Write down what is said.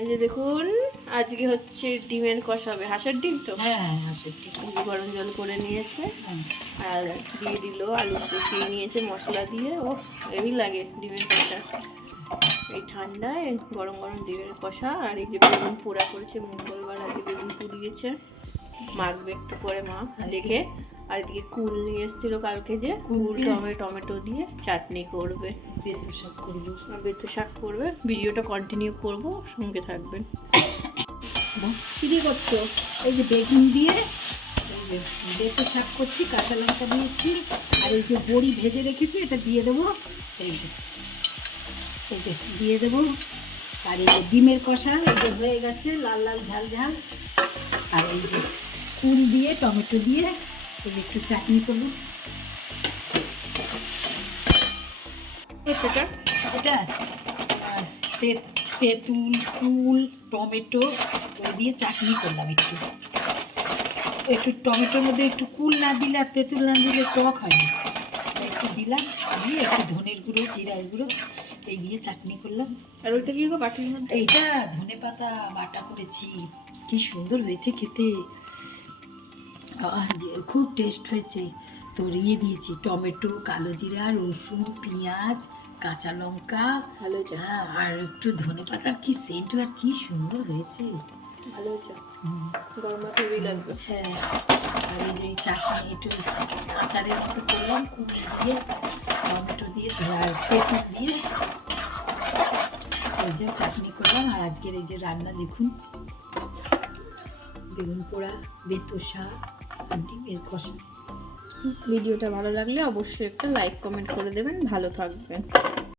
এই যে দেখুন আজকে হচ্ছে ডিমের কষা হবে। হাঁসের ডিম তো? হ্যাঁ হাঁসের ডিম। গরম জল করে নিয়েছে আর দিয়ে দিল, আলু কষিয়ে নিয়েছে মশলা দিয়ে। ও হেভি লাগে ডিমের কষা এই ঠান্ডায়, গরম গরম ডিমের কষা। আর এই যে বেগুন পোড়া করেছে, মঙ্গলবার আজকে বেগুন পুড়িয়েছে, মাখবে একটু করে মা দেখে। আর এদিকে কুল নিয়ে এসেছিল কালকে, যে কুল টমেটো দিয়ে চাটনি করবে, বেতো শাক করবো। বেতো শাক করবে। ভিডিওটা কন্টিনিউ করব, সঙ্গে থাকবেন। কি দিয়ে করছো? এই যে বেগুন দিয়ে এই যে বেতো শাক করছি, কাঁচা লঙ্কা দিয়েছি, আর এই যে বড়ি ভেজে রেখেছি এটা দিয়ে দেবো। এই যে দিয়ে দেবো। আর এই যে ডিমের কষা এই যে হয়ে গেছে, লাল লাল ঝাল ঝাল। আর এই যে কুল দিয়ে টমেটো দিয়ে এই যে একটু চাটনি করবো। এটা এটা তেঁতুল, কুল, টমেটো ওই দিয়ে চাটনি করলাম। একটু একটু টমেটোর মধ্যে একটু কুল না দিলে আর তেঁতুল না দিলে টক হয় না, একটু দিলাম, দিয়ে একটু ধনের গুঁড়ো, জিরার গুঁড়ো এই দিয়ে চাটনি করলাম। আর ওইটা কি বাটির মধ্যে? এইটা ধনে পাতা বাটা করেছি, কি সুন্দর হয়েছে খেতে, খুব টেস্ট হয়েছে। তো ইয়ে দিয়েছি টমেটো, কালো জিরা, রসুন, পেঁয়াজ, কাঁচা লঙ্কা, ভালো হ্যাঁ, আর একটু ধনে পাতার কি সেন্ট, আর কি সুন্দর হয়েছে, ভালো হয়েছে, গরম ভাত হেভি লাগবে। হ্যাঁ। আর এই যে চাটনি একটু আচারের মতো করলাম, কুল দিয়ে টমেটো দিয়ে আর তেঁতুল দিয়ে এই যে চাটনি করলাম। আর আজকের এই যে রান্না দেখুন, বেগুন পোড়া, বেতো শাক আর ডিমের কষা। ভিডিওটা ভালো লাগলে অবশ্যই একটা লাইক কমেন্ট করে দেবেন। ভালো থাকবেন।